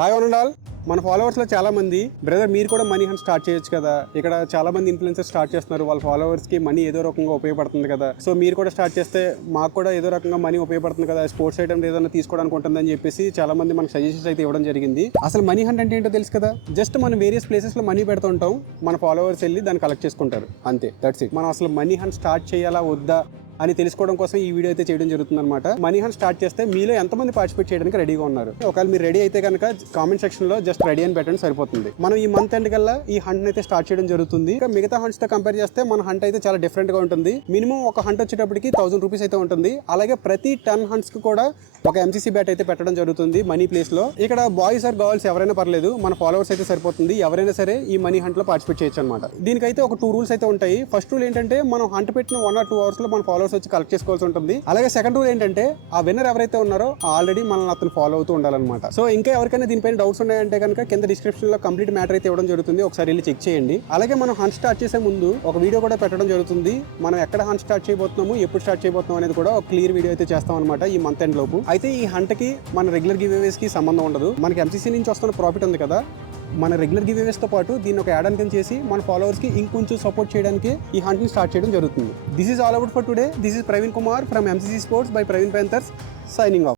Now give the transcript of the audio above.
Hi one and all, మన ఫాలోవర్స్లో చాలా మంది బ్రదర్ మీరు కూడా మనీ హంట్ స్టార్ట్ చేయొచ్చు కదా, ఇక్కడ చాలా మంది ఇన్ఫ్లుయెన్సర్స్ స్టార్ట్ చేస్తున్నారు, వాళ్ళ ఫాలోవర్స్కి మనీ ఏదో రకంగా ఉపయోగపడుతుంది కదా, సో మీరు కూడా స్టార్ట్ చేస్తే మాకు కూడా ఏదో రకంగా మనీ ఉపయోగపడుతుంది కదా, స్పోర్ట్స్ ఐటమ్ ఏదైనా తీసుకోవడానికి ఉంటుందని చెప్పేసి చాలా మంది మనకు సజెషన్స్ అయితే ఇవ్వడం జరిగింది. అసలు మనీ హంట్ అంటే ఏంటో తెలుసు కదా, జస్ట్ మనం వేరియస్ ప్లేసెస్లో మనీ పెడుతుంటాం, మన ఫాలోవర్స్ వెళ్ళి దాన్ని కలెక్ట్ చేసుకుంటారు, అంతే, దట్స్ ఇట్. మనం అసలు మనీ హంట్ స్టార్ట్ చేయాలా వద్దా అని తెలుసుకోవడం కోసం ఈ వీడియో అయితే చేయడం జరుగుతుంది అనమాట. మనీ హంట్ స్టార్ట్ చేస్తే మీలో ఎంతమంది పార్టిసిపేట్ చేయడానికి రెడీగా ఉన్నారు? ఒకవేళ మీరు రెడీ అయితే కనుక కామెంట్ సెక్షన్ లో జస్ట్ రెడీ అని పెట్టండి, సరిపోతుంది. మనం ఈ మంత్ ఎండ్ కల్లా ఈ హంట్ అయితే స్టార్ట్ చేయడం జరుగుతుంది. ఇంకా మిగతా హంట్స్ తో కంపేర్ చేస్తే మన హంట్ అయితే చాలా డిఫరెంట్ గా ఉంటుంది. మినిమం ఒక హంట్ వచ్చేటప్పటికి 1000 రూపీస్ అయితే ఉంటుంది. అలాగే ప్రతి 10 హంట్స్ కి కూడా ఒక ఎంసీసీ బ్యాట్ అయితే పెట్టడం జరుగుతుంది మనీ ప్లేస్ లో. ఇక్కడ బాయ్స్ ఆర్ గర్ల్స్ ఎవరైనా పర్లేదు, మన ఫాలోవర్స్ అయితే సరిపోతుంది. ఎవరైనా సరే ఈ మనీ హంట్ లో పార్టిసిపేట్ చేయొచ్చు అనమాట. దీనికైతే ఒక 2 రూల్స్ అయితే ఉంటాయి. ఫస్ట్ రూల్ ఏంటంటే మనం హంట్ పెట్టిన 1 or 2 అవర్స్ లో మన ఫాలోవర్స్ వచ్చి కలెక్ట్ చేసుకోవాల్సి ఉంటుంది. అలాగే సెకండ్ రూల్ ఏంటంటే ఆ విన్నర్ ఎవరైతే ఉన్నారో ఆల్రెడీ మనల్ని అతను ఫాలో అవుతూ ఉండాలన్నమాట. సో ఇంకా ఎవరికైనా దీనిపైన డౌట్స్ ఉన్నాయంటే కనుక కింద డిస్క్రిప్షన్ లో కంప్లీట్ మ్యాటర్ అయితే ఇవ్వడం జరుగుతుంది, ఒకసారి వెళ్ళి చెక్ చేయండి. అలాగే మనం హంట్ స్టార్ట్ చేసే ముందు ఒక వీడియో కూడా పెట్టడం జరుగుతుంది. మనం ఎక్కడ హంట్ స్టార్ట్ చేయబోతున్నాము, ఎప్పుడు స్టార్ట్ చేయబోతున్నాం అనేది కూడా ఒక క్లియర్ వీడియో అయితే చేస్తాం అనమాట ఈ మంత్ ఎండ్ లోపు. అయితే ఈ హంట్ కి మన రెగ్యులర్ గివ్ కి సంబంధం ఉండదు. మనకి ఎంసీసీ నుంచి వస్తున్న ప్రాఫిట్ ఉంది కదా, మన రెగ్యులర్ గివ్ తో పాటు దీన్ని ఒక యాడ్ ఆన్ చేసి మన ఫాలోవర్స్ కి ఇంకొంచెం సపోర్ట్ చేయడానికి ఈ హంట్ ని స్టార్ట్ చేయడం జరుగుతుంది. This is all about for today. This is Praveen Kumar from MCC sports by Praveen Panthers, signing off.